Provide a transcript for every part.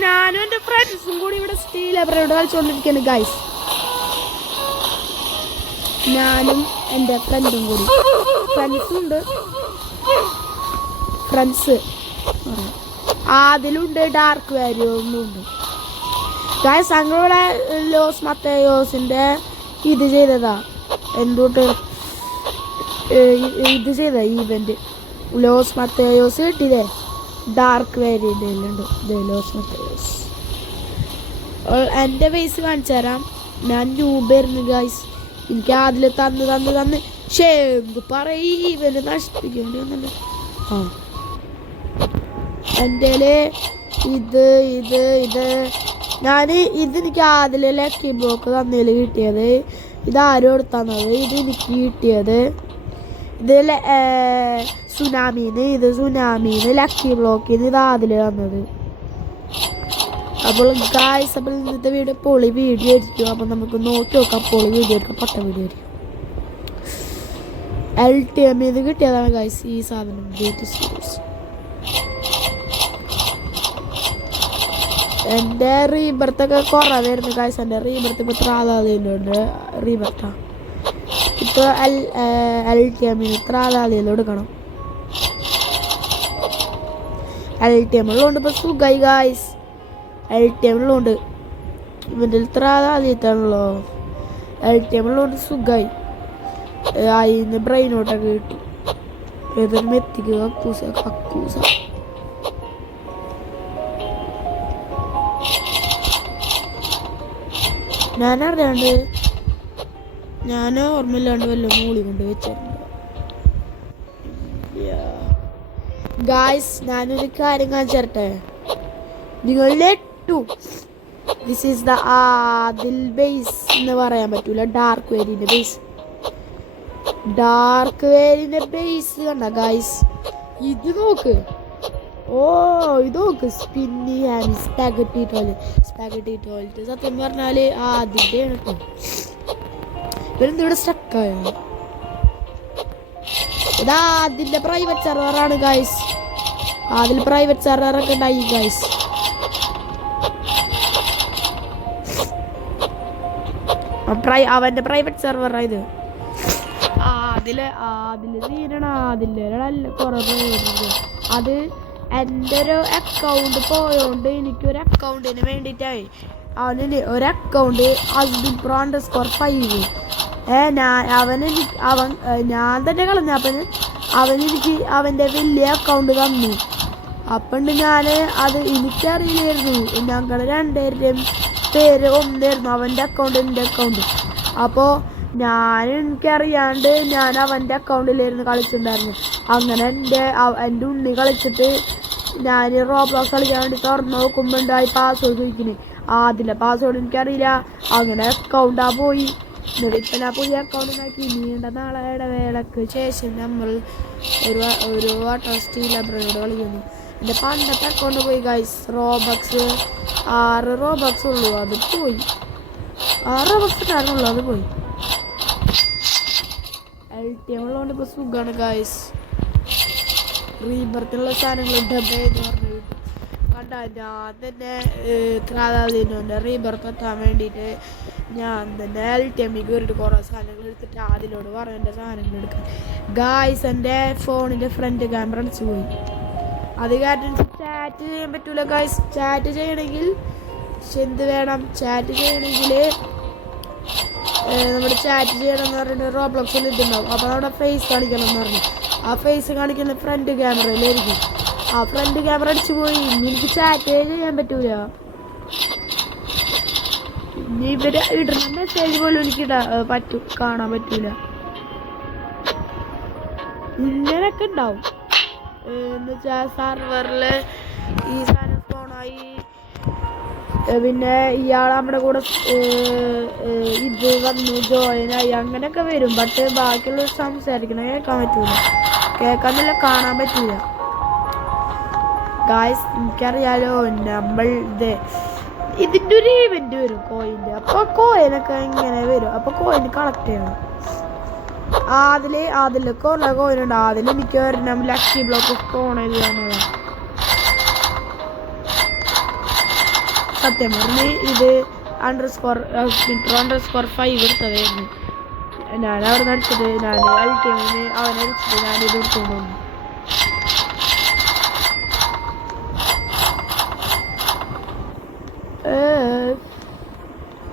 ഞാനും എൻ്റെ ഫ്രണ്ട്സും കൂടി ഇവിടെ സ്റ്റീൽ എബ്രയോട് കളിച്ചുകൊണ്ടിരിക്കുകയാണ് ഗൈസ്. ഞാനും എൻ്റെ ഫ്രണ്ടും കൂടി. ഫ്രണ്ട്സുണ്ട്, ഫ്രണ്ട്സ് അതിലുണ്ട്, ഡാർക്ക് വാരിയൊന്നുണ്ട് ഗൈസ്. ഞങ്ങളിവിടെ ലോസ് മത്തേയോസിൻ്റെ ഇത് ചെയ്തതാ, എന്തുകൊണ്ട് ഇത് ചെയ്ത ഈവെന്റ് ലോസ് മത്തേയോസ് കിട്ടിയില്ലേ, ഡാർക്ക് വേരിയൻ്റിലുണ്ട് ലോസ് മത്തേയോസ്. എൻ്റെ ബേസ് കാണിച്ചു തരാം. ഞാൻ ന്യൂബായിരുന്നു ഗൈസ്. എനിക്ക് അതിൽ തന്ന് എന്ത് പറയും, ഇവന് നശിപ്പിക്കേണ്ടി വന്നില്ല. ആ എൻ്റെ ഇത് ഇതെനിക്ക് ആദ്യം ലക്കി ബ്ലോക്ക് തന്നതിൽ കിട്ടിയത്. ഇതാരും എടുത്തന്നത്, ഇത് എനിക്ക് കിട്ടിയത്. ഇത് സുനാമീന്ന് ലക്കി ബ്ലോക്കിന്ന് ഇത് ആദ്യം തന്നത്. അപ്പോൾ ഗായ്സ്, അപ്പോൾ ഇന്നത്തെ വീഡിയോ പൊളി വീഡിയോ ആയിരിക്കും. അപ്പോൾ നമുക്ക് നോക്കി നോക്കാം, പൊളി വീഡിയോ ആയിരിക്കും, പട്ട വീഡിയോ ആയിരിക്കും. LTM ഇത് കിട്ടിയതാണ് ഗായ്സ് ഈ സാധനം. എൻ്റെ റീബർത്തൊക്കെ കുറവായിരുന്നു ഗായ്സ്. എൻ്റെ റീബർത്ത് ഇപ്പോൾ ത്രാതാതിയിലുണ്ട്. റീബർത്താ ഇപ്പോൾ LTM ത്രാതാതിയിൽ എടുക്കണം. LTM ഉള്ളതുകൊണ്ട് ഇപ്പോൾ സുഖമായി ഗായ്സ്. LTM ഉള്ളതുകൊണ്ട് ഇവൻ്റെ ത്രാതാതിയിട്ടാണല്ലോ. LTM ഉള്ളതുകൊണ്ട് സുഖമായി. അതിന് ബ്രെയിനോട്ടൊക്കെ കിട്ടി. ഏതൊരു മെത്തിക്ക് കക്കൂസ ഞാനറിയാണ്ട്, ഞാൻ ഓർമ്മയില്ലാണ്ട് വല്ല മൂളി കൊണ്ട് വെച്ചിട്ടുണ്ട് ഗായ്സ്. ഞാനൊരു കാര്യം കാണിച്ചു തരട്ടെ നിങ്ങളുടെ. This is the Adil base എന്ന് പറയാൻ പറ്റൂല, ഡാർക്ക് വേരിയൻ്റെ ബേസ്. ഡാർക്ക് വേരിയൻ്റെ ബേസ് കണ്ട ഗായ്സ്. ഇത് നോക്ക്, ഇത് നോക്ക്, സ്പിന്നി ഹാൻഡ് സ്പാഗറ്റി ടോയ്ലറ്റ്. സത്യം പറഞ്ഞാൽ അതിൻ്റെ കേട്ടോ. ഇവരെന്തിവിടെ സ്റ്റക്കായോ? ഇതാ അതിൻ്റെ പ്രൈവറ്റ് സെർവറാണ് ഗായ്സ്. അതിൽ പ്രൈവറ്റ് സെർവറൊക്കെ ഉണ്ടായി ഗായ്സ്. അവൻ്റെ പ്രൈവറ്റ് സെർവറായത്. അതില് തീരണം. അതിലല്ല കുറവ്. അത് എൻ്റെ ഒരു അക്കൗണ്ട് പോയോണ്ട് എനിക്കൊരു അക്കൗണ്ടിന് വേണ്ടിയിട്ടായി. അവന് ഒരു അക്കൗണ്ട് @Pro_5. ഞാൻ തന്നെ കളഞ്ഞപ്പന് അവനെനിക്ക് അവൻ്റെ വലിയ അക്കൗണ്ട് തന്നു. അപ്പണ്ട് ഞാൻ അത് എനിക്കറിയില്ലായിരുന്നു. ഞങ്ങളുടെ രണ്ടുപേരുടെയും പേര് ഒന്നായിരുന്നു, അവൻ്റെ അക്കൗണ്ട് എൻ്റെ അക്കൗണ്ട്. അപ്പോൾ എനിക്കറിയാണ്ട് ഞാൻ അവൻ്റെ അക്കൗണ്ടിലായിരുന്നു കളിച്ചിട്ടുണ്ടായിരുന്നു. അങ്ങനെ എൻ്റെ ഉണ്ണി കളിച്ചിട്ട് ഞാൻ റോബ്ലോക്സ് കളിക്കാൻ വേണ്ടി തുറന്ന് നോക്കുമ്പോൾ ഉണ്ടായി പാസ്വേഡ് ചോദിക്കുന്നത്. അതിലെ പാസ്വേഡ് എനിക്കറിയില്ല. അങ്ങനെ അക്കൗണ്ടാ പോയി. എന്നിട്ട് ഞാൻ പുതിയ അക്കൗണ്ട് ഉണ്ടാക്കി. നീണ്ട നാളെ ഇടവേളക്ക് ശേഷം നമ്മൾ ഒരു വാട്ടർ സ്റ്റീൽ ലൈബ്രറിയോട് കളിക്കുന്നു. എൻ്റെ പണ്ടത്തെ അക്കൗണ്ട് പോയി ഗൈസ്. 6 റോബക്സ് ഉള്ളൂ, അത് പോയി. 6 റോബക്സ് ഉണ്ടായിരുന്നുള്ളൂ, അത് പോയി. LTM ഉള്ളതുകൊണ്ട് ഇപ്പോൾ സുഖമാണ് ഗൈസ്. റീബർത്തിനുള്ള സാധനങ്ങൾ ഡബ് എന്ന് പറഞ്ഞു കണ്ട. ഞാൻ തന്നെ ത്രാതാതിൻ്റെ റീബർത്ത് എത്താൻ വേണ്ടിയിട്ട് ഞാൻ തന്നെ LTM കയറിയിട്ട് കുറേ സാധനങ്ങൾ എടുത്തിട്ട് അതിലോട് പറഞ്ഞു എൻ്റെ സാധനങ്ങൾ എടുക്കാൻ ഗായ്സ്. എൻ്റെ ഫോണിൻ്റെ ഫ്രണ്ട് ക്യാമറ അടിച്ചു പോയി. അത് കാരണം ചാറ്റ് ചെയ്യാൻ പറ്റൂല ഗായ്സ്. ചാറ്റ് ചെയ്യണമെങ്കിൽ എന്ത് വേണം? ചാറ്റ് ചെയ്യണമെങ്കിൽ നമ്മുടെ ചാറ്റ് ചെയ്യണം എന്ന് പറഞ്ഞിട്ട് റോബ്ലോക്സിൽ ഇതുണ്ടാവും. അപ്പോൾ നമ്മുടെ ഫേസ് കാണിക്കണം എന്ന് പറഞ്ഞു. ആ ഫേസ് കാണിക്കുന്ന ഫ്രണ്ട് ക്യാമറയിലായിരിക്കും. ആ ഫ്രണ്ട് ക്യാമറ അടിച്ചു പോയി. എനിക്ക് ചാറ്റ് ചെയ്യാൻ പറ്റൂല. ഇനി ഇവർ ഇടുന്ന മെസ്സേജ് പോലും എനിക്ക് കാണാൻ പറ്റൂല. ഇങ്ങനെയൊക്കെ ഉണ്ടാവും. എന്നുവെച്ചാൽ സെർവറിൽ ഈ സാധനം ഫോണായി, പിന്നെ ഇയാൾ നമ്മുടെ കൂടെ ഇത് വന്നു ജോയിനായി, അങ്ങനെയൊക്കെ വരും. ബട്ട് ബാക്കിയുള്ള സംസാരിക്കണം കേൾക്കാൻ പറ്റൂല. കേൾക്കാന്നില്ല, കാണാൻ പറ്റൂല ഗായ്സ്. എനിക്കറിയാലോ നമ്മൾ ഇതിൻ്റെ ഒരു ഈവെന്റ് വരും കോയിൻ്റെ. അപ്പോൾ കോയിനൊക്കെ ഇങ്ങനെ വരും. അപ്പോൾ കോയിൻ കളക്ട് ചെയ്യണം. അതിലൊക്കെ ഉള്ള കോയിനുണ്ട്. അതിൽ എനിക്ക് വരണം ലക്കി ബ്ലോക്ക് ഫോൺ എഴുതാനുള്ളത്. സത്യം പറഞ്ഞ് ഇത് _5 എടുത്തതായിരുന്നു. ഞാൻ അവിടെ നിന്ന് അടിച്ചത്, ഞാൻ അൽറ്റീമിന് അവനടിച്ചിട്ട് ഞാനിത് എടുത്തുകൊണ്ട് വന്നു.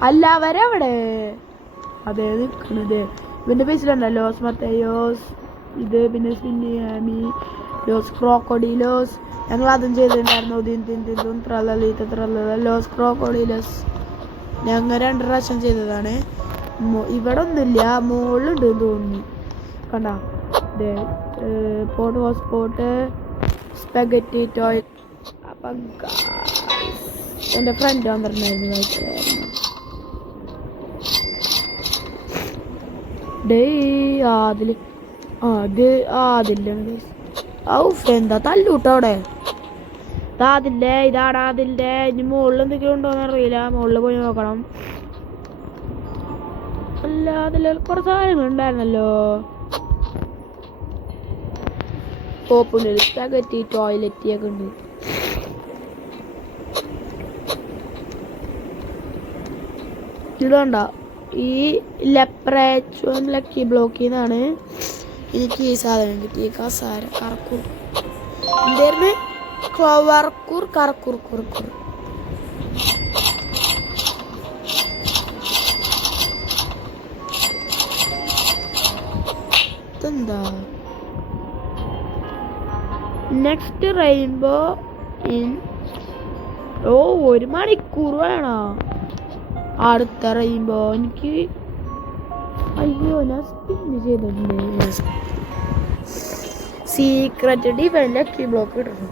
അല്ല അവരവിടെ അതെ നിൽക്കണത്. ഇവന്റെ പേജിലുണ്ടല്ലോ ലോസ് മത്തയോസ്, ഇത് പിന്നെ സിനിയാമി ലോസ് ക്രോക്കോഡിലോസ്. ഞങ്ങൾ അതും ചെയ്തിട്ടുണ്ടായിരുന്നു. ലോസ് ക്രോക്കോഡിലോസ് ഞങ്ങൾ 2 പ്രാവശ്യം ചെയ്തതാണ്. ഇവിടെ ഒന്നുമില്ല, മുകളിലുണ്ട് തോന്നി. കണ്ട പോട്ട് ഹോസ്പോട്ട് സ്പെഗറ്റി ടോയ്. അപ്പം എൻ്റെ ഫ്രണ്ട് വന്നിട്ടുണ്ടായിരുന്നു കഴിച്ചതായിരുന്നു. എന്താ തല്ലൂട്ടോ അവിടെ. അതില്ലേ ഇതാണ് അതിൻ്റെ. ഇനി മുകളിൽ എന്തൊക്കെയോ ഉണ്ടോന്ന് അറിയില്ല, മുകളിൽ പോയി നോക്കണം. അല്ല അതിൽ കുറച്ച് സാധനങ്ങൾ ഉണ്ടായിരുന്നല്ലോ. ഓപ്പണിൽ സ്പെഗറ്റി ടോയ്ലറ്റ് ഒക്കെ ഉണ്ട്. ഇതുകൊണ്ട ഈ ലെപ്രേച്ചും ലക്കി ബ്ലോക്കിൽ നിന്നാണ് എനിക്ക് ഈ സാധനം കിട്ടി. ഈ കസാര കറക്കൂർ എന്തായിരുന്നു, ക്ലോവർക്കൂർ കറക്കൂർ കുറുക്കൂർ. ഇതെന്താ നെക്സ്റ്റ് റെയിൻബോ ഇൻ 1 മണിക്കൂർ വേണോ അടുത്ത റെയിൻബോ? എനിക്ക് അയ്യോ ഞാൻ സ്പിൻ ചെയ്തിട്ടുണ്ട്. സീക്രട്ട് ഡിവൈൻ ലക്കി ബ്ലോക്ക് ഇടുന്നു.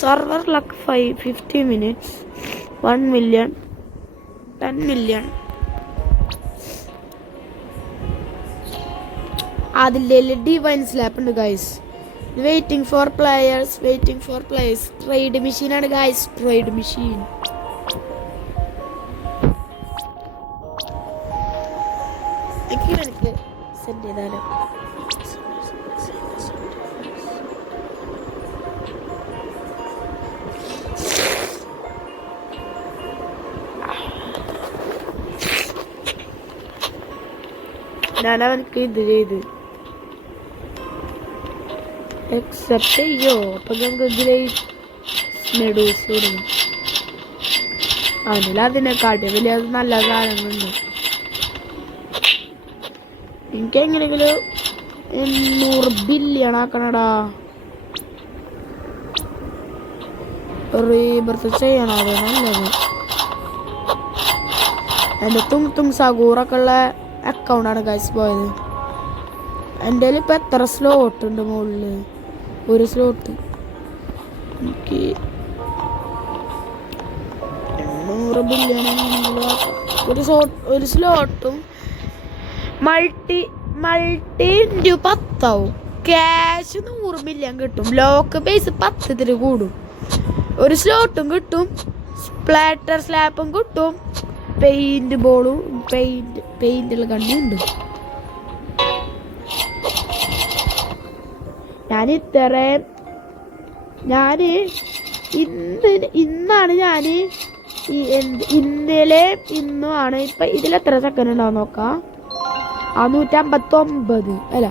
Server luck 50 minutes 1 million 10 million. അതിലെ ഡിവൈൻ സ്ലാപ്പ് ഉണ്ട് guys. Waiting for players. Trade machine ആണ് ഗൈസ്, ട്രേഡ് മെഷീൻ. എനിക്ക് സെൻഡ് ചെയ്താലോ. ഞാനവനക്ക് ഇത് ചെയ്ത് എക്സെപ്റ്റ് ചെയ്യോ. അപ്പൊ നമുക്ക് ഗ്രേറ്റ് മെഡൂസ് കൊടുക്കും. അതിനെക്കാട്ടി വലിയ നല്ല സാധനങ്ങളുണ്ട്. എനിക്ക് എങ്ങനെയെങ്കിലും 800 ബില്യൺ ആക്കണടാ. റീബർത്ത് ചെയ്യണം, അത് നല്ലത്. എൻ്റെ തും സഗൂറൊക്കെ ഉള്ള അക്കൗണ്ടാണ് ഗൈസ് പോയത്. എൻ്റെ ഇപ്പം എത്ര സ്ലോട്ട് ഉണ്ട് മുകളിൽ? 1 സ്ലോട്ട്. എനിക്ക് 800 ബില്യൺ ഒരു സ്ലോട്ടും മൾട്ടി ഇൻറ്റു 10 ആവും. ക്യാഷ് 100 ബില്യൺ കിട്ടും. ലോക്ക് ബേസ് 10 കൂടും. 1 സ്ലോട്ടും കിട്ടും, സ്പ്ലാറ്റർ സ്ലാപ്പും കിട്ടും, പെയിന്റ് ബോളും പെയിന്റുള്ള കണ്ണുണ്ട്. ഇന്നാണ് ഞാൻ ഇന്നുമാണ് ഇപ്പം ഇതിലെത്ര സെക്കൻഡ് ഉണ്ടാവും നോക്കാം. 159 അല്ല.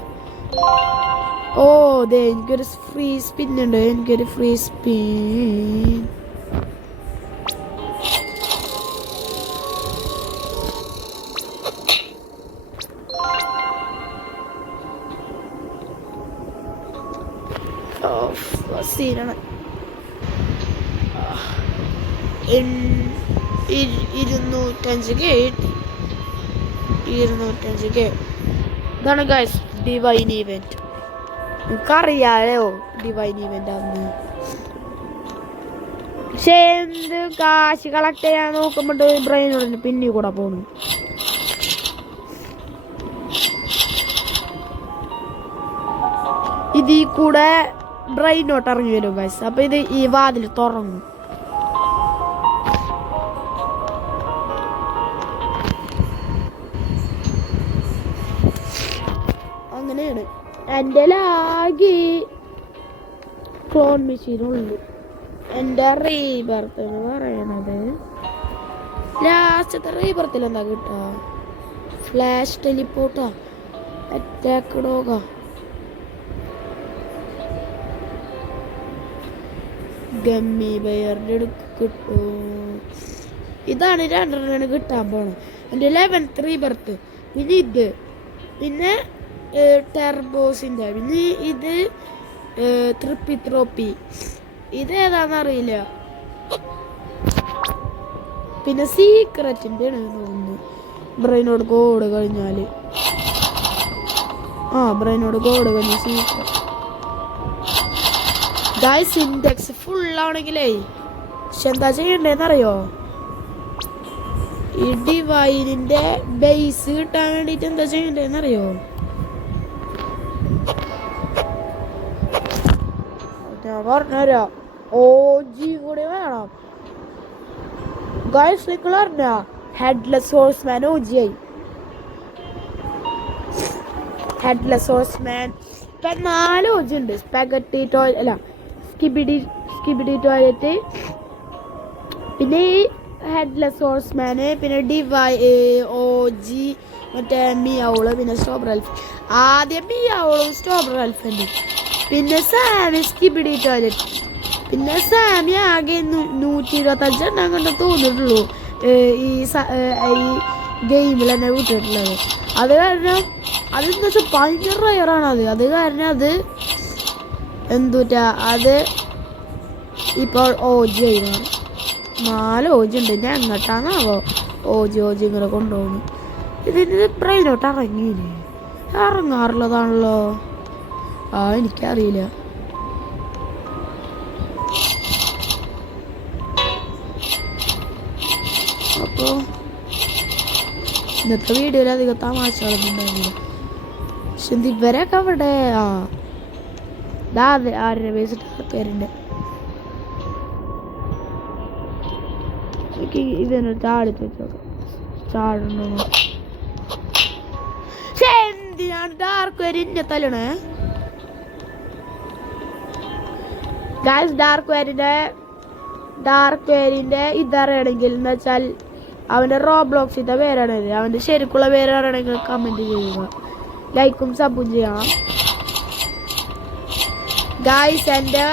ഓ അതെ, എനിക്കൊരു ഫ്രീ സ്പിൻ ഉണ്ട്. എനിക്കൊരു ഫ്രീ സ്പിൻ. സീനാണ്. 205K ഇതാണ് ഗൈസ് ഡിവൈൻ ഇവന്റ്. നിനക്കറിയാലോ ഡിവൈൻ ഇവന്റ് ആണെന്ന്. പക്ഷേ എന്ത് കാശ് കളക്ട് ചെയ്യാൻ നോക്കുമ്പോൾ ബ്രെയിനോട് പിന്നെ കൂടെ പോണു. ഇതിൽ കൂടെ ബ്രെയിനോട്ട് ഇറങ്ങി വരും ഗൈസ്. അപ്പൊ ഇത് ഈ വാതിൽ തുറന്നു. എൻ്റെ ലാഗി ക്ലോൺ മെഷീനുള്ളൂ. എൻ്റെ റീബർത്ത് എന്ന് പറയണത് ലാസ്റ്റത്തെ റീബർത്തിൽ എന്താ കിട്ടുക? ഫ്ലാഷ് ടെലിപ്പോർട്ടാ, അറ്റാക്ക് ഡോഗ. ഗമ്മി ബയറിൻ്റെ കിട്ടും. ഇതാണ് രണ്ടെണ്ണമാണ് കിട്ടാൻ പോണത്. എൻ്റെ 11th റീബർത്ത്. പിന്നെ ഇത്, പിന്നെ ടെർബോസിൻ്റെ, പിന്നെ ഇത് ത്രോപ്പി. ഇത് ഏതാണെന്നറിയില്ല. പിന്നെ സീക്രറ്റിൻ്റെ ആണ് തോന്നുന്നു. ബ്രെയിനോട് കോഡ് കഴിഞ്ഞാൽ ബ്രെയിനോട് കോഡ് കഴിഞ്ഞ സീക്രറ്റ്. ഗൈസ് ഇൻഡെക്സ് ഫുള്ളാണെങ്കിലേ പക്ഷെ എന്താ ചെയ്യണ്ടേന്നറിയോ? ഈ ഡിവൈനിൻ്റെ ബേസ് കിട്ടാൻ വേണ്ടിയിട്ട് എന്താ ചെയ്യണ്ടേന്നറിയോ? ഞാൻ പറഞ്ഞുതരാം. OG കൂടി വേണം. ഗൈസ് നിങ്ങൾ പറഞ്ഞ ഹെഡ്ലെസ് ഹോഴ്സ്മാൻ OG ആയി. ഹെഡ്ലെസ് ഹോഴ്സ്മാൻ ഇപ്പം 4 OG ഉണ്ട്. സ്പെഗറ്റി ടോയ്ലറ്റ് അല്ല, സ്കിബിഡി ടോയ്ലറ്റ്, പിന്നെ ഈ ഹെഡ്ലെസ് ഹോഴ്സ്മാന്, പിന്നെ OG മറ്റേ മിയൗള്, പിന്നെ സ്റ്റോബർ എൽഫ്. ആദ്യം മിയൗളും സ്റ്റോബർ എൽഫുണ്ട്. പിന്നെ സാമി സ്കിബിഡി ടോയ്ലറ്റ്. പിന്നെ സാമി ആകെ 125 എണ്ണം കണ്ട് തോന്നിട്ടുള്ളൂ ഈ ഗെയിമിൽ തന്നെ വിട്ടിട്ടുള്ളത്. അത് കാരണം അതെന്താ വെച്ചാൽ ഭയങ്കര റയറാണ്. അത് കാരണം അത് എന്തുറ്റാ അത് ഇപ്പോൾ OG ആയിരുന്നു. 4 OG ഉണ്ട്. ഇനി എങ്ങോട്ടാന്നാവോ OG ഇങ്ങനെ കൊണ്ടുപോകുന്നു. ഇതിന് ബ്രെയിനോട്ട് ഇറങ്ങിയില്ലേ? ഇറങ്ങാറുള്ളതാണല്ലോ. എനിക്കറിയില്ല. അപ്പോൾ ഇന്നത്തെ വീഡിയോയിൽ അധികം തമാശകളൊന്നും ഉണ്ടാവില്ല. പക്ഷെ ഇവരൊക്കെ അവിടെ ആരുടെ വെച്ചിട്ട് ആൾക്കാരുണ്ട്. എനിക്ക് ഇതിനൊരു ചാടിച്ച് വെച്ചോക്കാം. ചാടണോ? പക്ഷെ എന്തിനാണ് ഡാർക്ക് വരെ ഇന്നെ തല്ലണേ? ഡാർക്ക് വേരിൻ്റെ ഇതറിയണമെങ്കിൽ എന്ന് വെച്ചാൽ അവൻ്റെ റോബ്ലോക്സിൻ്റെ പേരാണിത്. അവൻ്റെ ശരിക്കുള്ള പേരാണെങ്കിൽ കമൻറ്റ് ചെയ്യുക, ലൈക്കും സബും ചെയ്യണം. ഗായ്സ് എൻ്റെ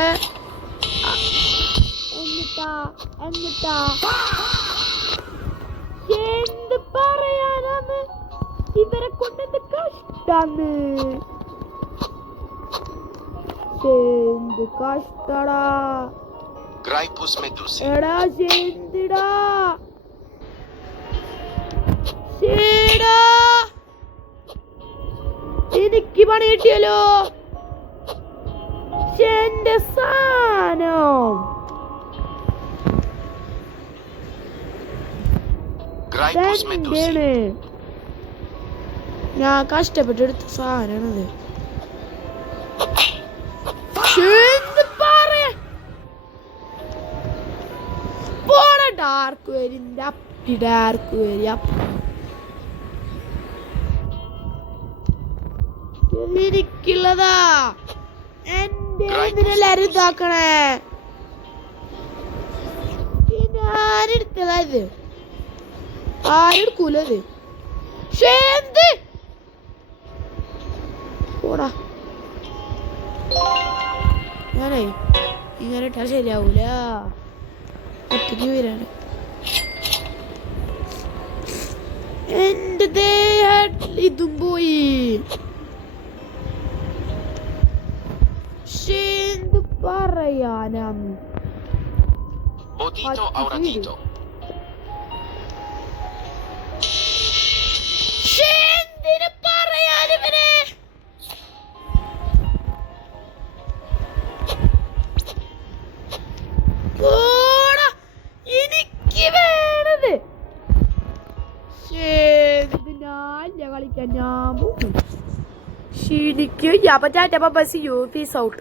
എന്ത് പറയാനാണ് ഇവരെ കൊണ്ടെന്ത് കഷ്ടാണ്. എന്ത് കഷ്ടടാ. എടാ എന്തിടാ എനിക്ക് പണി കിട്ടിയല്ലോ. എന്റെ സാധനം ഞാൻ കഷ്ടപ്പെട്ടെടുത്ത സാധനമാണത്. ഡാർക്ക് വേരിൻ്റെ അപ്പി ഡാർക്ക് വേരി എനിക്കുള്ളതാ. എന്റെ ഇതിനെല്ലാരും ഇതാക്കണേ. ഞാനെടുത്തതാ ഇത്. ആരെടുക്കൂലത്? പോടാ. ഞാനേ ഇങ്ങനെ ഇട്ടാൽ ശരിയാവൂല. ഒറ്റയ്ക്ക് വരാണ്. എന്റെ ഇതും പോയി. എന്ത് പറയാനാണ്? എന്തിന് പറയാനിവനെ? എനിക്ക് വേണത് കളിക്കാൻ ഞാൻ പോകും. ക്ഷീണിക്കും. ഞാൻ പറ്റാ ബസ് യു പീസ് ഔട്ട്.